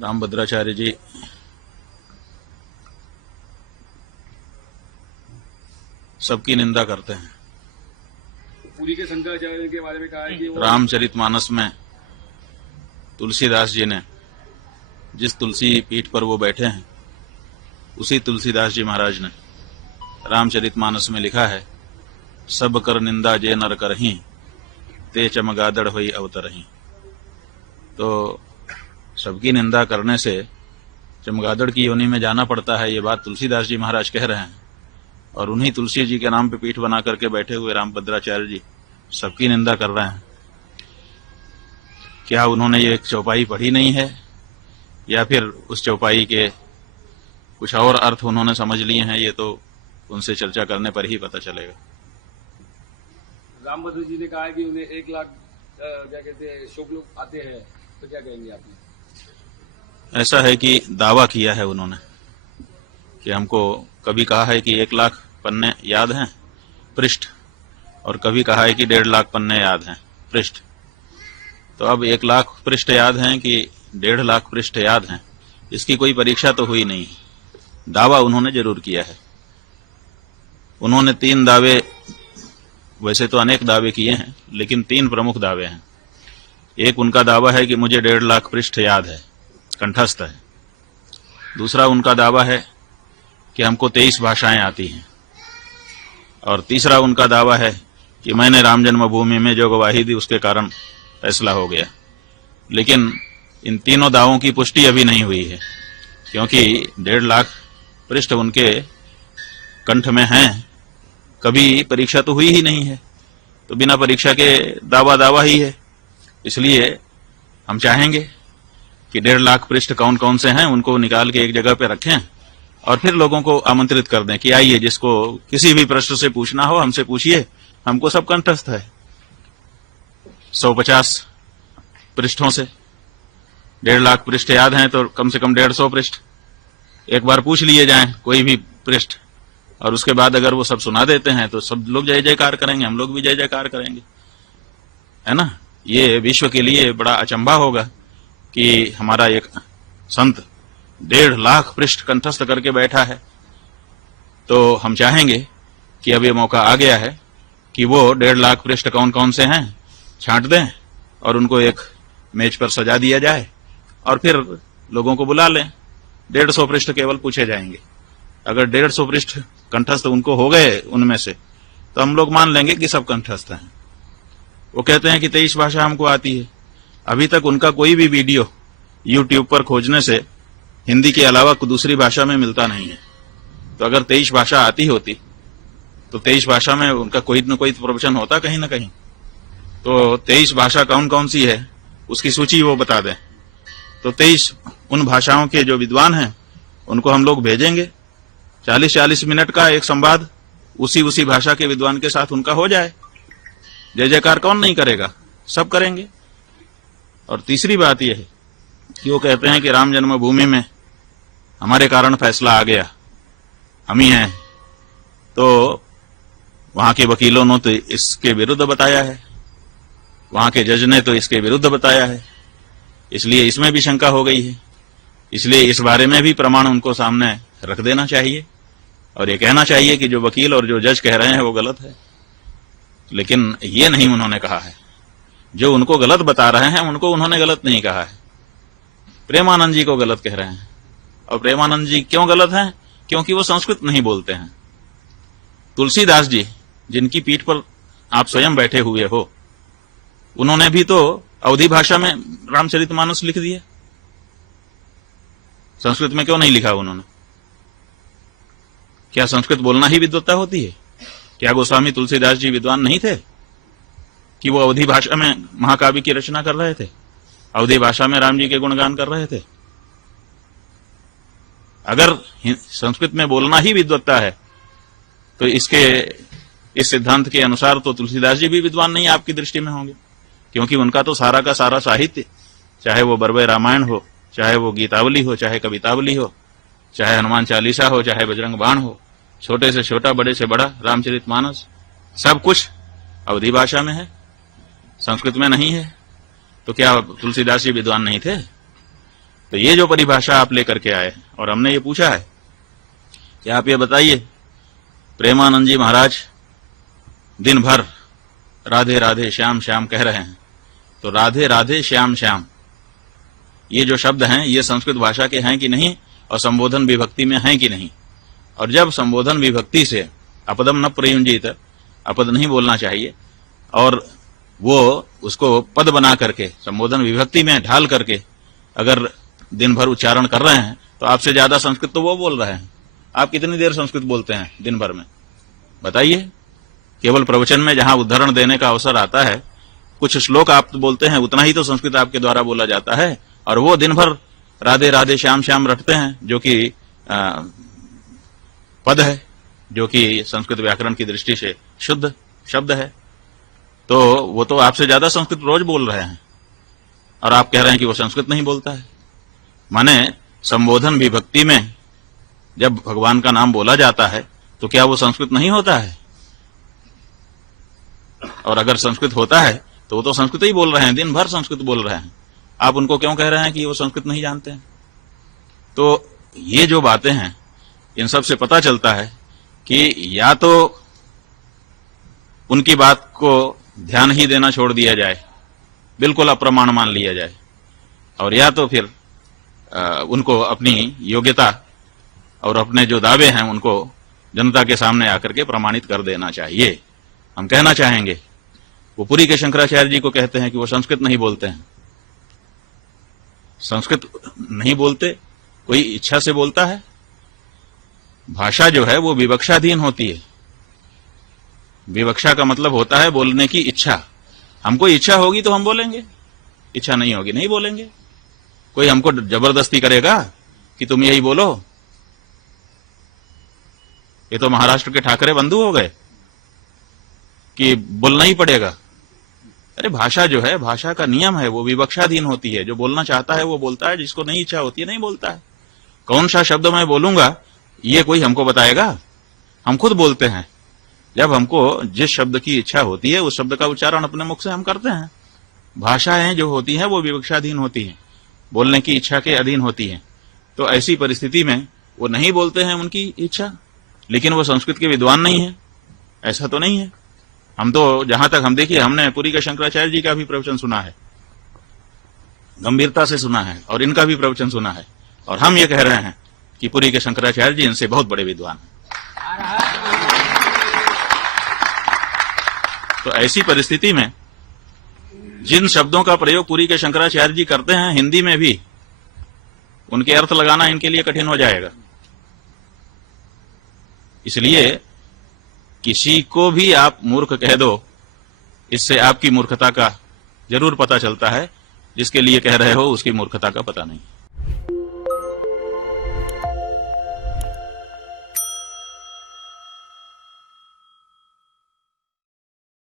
रामभद्राचार्य जी सबकी निंदा करते हैं। पुरी के शंकराचार्य के बारे में कहा है कि वो रामचरितमानस में तुलसीदास जी ने जिस तुलसी पीठ पर वो बैठे हैं उसी तुलसीदास जी महाराज ने रामचरितमानस में लिखा है, सब कर निंदा जे नर करहीं, ते चमगादड़ होई अवतरहीं। तो सबकी निंदा करने से चमगादड़ की योनि में जाना पड़ता है, ये बात तुलसीदास जी महाराज कह रहे हैं। और उन्हीं तुलसी जी के नाम पे पीठ बना करके बैठे हुए रामभद्राचार्य जी सबकी निंदा कर रहे हैं। क्या उन्होंने ये एक चौपाई पढ़ी नहीं है, या फिर उस चौपाई के कुछ और अर्थ उन्होंने समझ लिए हैं? ये तो उनसे चर्चा करने पर ही पता चलेगा। रामभद्र जी ने कहा है कि उन्हें 1 लाख क्या कहते हैं शोक लोग आते हैं, तो क्या कहेंगे आप? ऐसा है कि दावा किया है उन्होंने कि हमको कभी कहा है कि 1 लाख पन्ने याद हैं पृष्ठ, और कभी कहा है कि 1.5 लाख पन्ने याद हैं पृष्ठ। तो अब 1 लाख पृष्ठ याद हैं कि 1.5 लाख पृष्ठ याद हैं, इसकी कोई परीक्षा तो हुई नहीं। दावा उन्होंने जरूर किया है। उन्होंने 3 दावे, वैसे तो अनेक दावे किए हैं, लेकिन 3 प्रमुख दावे हैं। एक उनका दावा है कि मुझे 1.5 लाख पृष्ठ याद है, कंठस्थ है। दूसरा उनका दावा है कि हमको 23 भाषाएं आती हैं। और तीसरा उनका दावा है कि मैंने राम जन्मभूमि में जो गवाही दी उसके कारण फैसला हो गया। लेकिन इन तीनों दावों की पुष्टि अभी नहीं हुई है, क्योंकि 1.5 लाख पृष्ठ उनके कंठ में हैं, कभी परीक्षा तो हुई ही नहीं है, तो बिना परीक्षा के दावा ही है। इसलिए हम चाहेंगे कि 1.5 लाख पृष्ठ कौन कौन से हैं उनको निकाल के एक जगह पे रखें और फिर लोगों को आमंत्रित कर दें कि आइए, जिसको किसी भी प्रश्न से पूछना हो हमसे पूछिए, हमको सब कंठस्थ है। 150 पृष्ठों से 1.5 लाख पृष्ठ याद हैं, तो कम से कम 150 पृष्ठ एक बार पूछ लिए जाएं, कोई भी पृष्ठ, और उसके बाद अगर वो सब सुना देते हैं तो सब लोग जय जयकार करेंगे, हम लोग भी जय जयकार करेंगे, है ना। ये विश्व के लिए बड़ा अचंभा होगा कि हमारा एक संत 1.5 लाख पृष्ठ कंठस्थ करके बैठा है। तो हम चाहेंगे कि अब ये मौका आ गया है कि वो 1.5 लाख पृष्ठ कौन कौन से हैं छांट दें और उनको एक मेज पर सजा दिया जाए और फिर लोगों को बुला लें। 150 पृष्ठ केवल पूछे जाएंगे। अगर 150 पृष्ठ कंठस्थ उनको हो गए उनमें से, तो हम लोग मान लेंगे कि सब कंठस्थ हैं। वो कहते हैं कि 23 भाषा हमको आती है। अभी तक उनका कोई भी वीडियो YouTube पर खोजने से हिंदी के अलावा दूसरी भाषा में मिलता नहीं है। तो अगर 23 भाषा आती होती तो 23 भाषा में उनका कोई न कोई प्रवचन होता कहीं ना कहीं। तो 23 भाषा कौन कौन सी है उसकी सूची वो बता दें। तो 23 उन भाषाओं के जो विद्वान हैं उनको हम लोग भेजेंगे। 40-40 मिनट का एक संवाद उसी भाषा के विद्वान के साथ उनका हो जाए। जय जयकार कौन नहीं करेगा, सब करेंगे। और तीसरी बात यह है कि वो कहते हैं कि राम जन्मभूमि में हमारे कारण फैसला आ गया, हम ही हैं। तो वहां के वकीलों ने तो इसके विरुद्ध बताया है, वहां के जज ने तो इसके विरुद्ध बताया है, इसलिए इसमें भी शंका हो गई है। इसलिए इस बारे में भी प्रमाण उनको सामने रख देना चाहिए और ये कहना चाहिए कि जो वकील और जो जज कह रहे हैं वो गलत है। लेकिन ये नहीं उन्होंने कहा है। जो उनको गलत बता रहे हैं उनको उन्होंने गलत नहीं कहा है, प्रेमानंद जी को गलत कह रहे हैं। और प्रेमानंद जी क्यों गलत हैं? क्योंकि वो संस्कृत नहीं बोलते हैं। तुलसीदास जी जिनकी पीठ पर आप स्वयं बैठे हुए हो, उन्होंने भी तो अवधी भाषा में रामचरितमानस लिख दिया। संस्कृत में क्यों नहीं लिखा उन्होंने? क्या संस्कृत बोलना ही विद्वत्ता होती है? क्या गोस्वामी तुलसीदास जी विद्वान नहीं थे कि वो अवधी भाषा में महाकाव्य की रचना कर रहे थे, अवधी भाषा में राम जी के गुणगान कर रहे थे? अगर संस्कृत में बोलना ही विद्वत्ता है तो इस सिद्धांत के अनुसार तो तुलसीदास जी भी विद्वान नहीं आपकी दृष्टि में होंगे, क्योंकि उनका तो सारा का सारा साहित्य, चाहे वो बरवे रामायण हो, चाहे वो गीतावली हो, चाहे कवितावली हो, चाहे हनुमान चालीसा हो, चाहे बजरंग बाण हो, छोटे से छोटा बड़े से बड़ा रामचरितमानस, सब कुछ अवधी भाषा में है, संस्कृत में नहीं है। तो क्या तुलसीदास जी विद्वान नहीं थे? तो ये जो परिभाषा आप लेकर के आए और हमने ये पूछा है कि आप ये बताइए, प्रेमानंद जी महाराज दिन भर राधे राधे श्याम श्याम कह रहे हैं, तो राधे राधे श्याम श्याम ये जो शब्द हैं ये संस्कृत भाषा के हैं कि नहीं, और संबोधन विभक्ति में हैं कि नहीं। और जब संबोधन विभक्ति से अपदम न प्रयुंजित, अपद नहीं बोलना चाहिए, और वो उसको पद बना करके संबोधन विभक्ति में ढाल करके अगर दिन भर उच्चारण कर रहे हैं, तो आपसे ज्यादा संस्कृत तो वो बोल रहे हैं। आप कितनी देर संस्कृत बोलते हैं दिन भर में, बताइए। केवल प्रवचन में जहां उदाहरण देने का अवसर आता है, कुछ श्लोक आप बोलते हैं, उतना ही तो संस्कृत आपके द्वारा बोला जाता है, और वो दिन भर राधे राधे श्याम श्याम रटते हैं, जो कि पद है, जो कि संस्कृत व्याकरण की दृष्टि से शुद्ध शब्द है। तो वो तो आपसे ज्यादा संस्कृत रोज बोल रहे हैं, और आप कह रहे हैं कि वो संस्कृत नहीं बोलता है। माने संबोधन विभक्ति में जब भगवान का नाम बोला जाता है तो क्या वो संस्कृत नहीं होता है? और अगर संस्कृत होता है तो वो तो संस्कृत ही बोल रहे हैं, दिन भर संस्कृत बोल रहे हैं। आप उनको क्यों कह रहे हैं कि वो संस्कृत नहीं जानते हैं? तो ये जो बातें हैं, इन सब से पता चलता है कि या तो उनकी बात को ध्यान ही देना छोड़ दिया जाए, बिल्कुल अप्रमाण मान लिया जाए, और या तो फिर उनको अपनी योग्यता और अपने जो दावे हैं उनको जनता के सामने आकर के प्रमाणित कर देना चाहिए। हम कहना चाहेंगे, वो पुरी के शंकराचार्य जी को कहते हैं कि वो संस्कृत नहीं बोलते हैं। संस्कृत नहीं बोलते, कोई इच्छा से बोलता है? भाषा जो है वो विवक्षाधीन होती है। विवक्षा का मतलब होता है बोलने की इच्छा। हमको इच्छा होगी तो हम बोलेंगे, इच्छा नहीं होगी नहीं बोलेंगे। कोई हमको जबरदस्ती करेगा कि तुम यही बोलो? ये तो महाराष्ट्र के ठाकरे बंधु हो गए कि बोलना ही पड़ेगा। अरे भाषा जो है, भाषा का नियम है, वो विवक्षाधीन होती है। जो बोलना चाहता है वो बोलता है, जिसको नहीं इच्छा होती है नहीं बोलता है। कौन सा शब्द मैं बोलूंगा ये कोई हमको बताएगा? हम खुद बोलते हैं। जब हमको जिस शब्द की इच्छा होती है उस शब्द का उच्चारण अपने मुख से हम करते हैं। भाषाएं जो होती हैं वो विवक्षाधीन होती हैं, बोलने की इच्छा के अधीन होती हैं। तो ऐसी परिस्थिति में वो नहीं बोलते हैं उनकी इच्छा, लेकिन वो संस्कृत के विद्वान नहीं है, ऐसा तो नहीं है। हम तो जहां तक हम देखिए, हमने पुरी के शंकराचार्य जी का भी प्रवचन सुना है, गंभीरता से सुना है, और इनका भी प्रवचन सुना है, और हम ये कह रहे हैं कि पुरी के शंकराचार्य जी इनसे बहुत बड़े विद्वान हैं। तो ऐसी परिस्थिति में जिन शब्दों का प्रयोग पुरी के शंकराचार्य जी करते हैं हिंदी में भी, उनके अर्थ लगाना इनके लिए कठिन हो जाएगा। इसलिए किसी को भी आप मूर्ख कह दो, इससे आपकी मूर्खता का जरूर पता चलता है। जिसके लिए कह रहे हो उसकी मूर्खता का पता नहीं।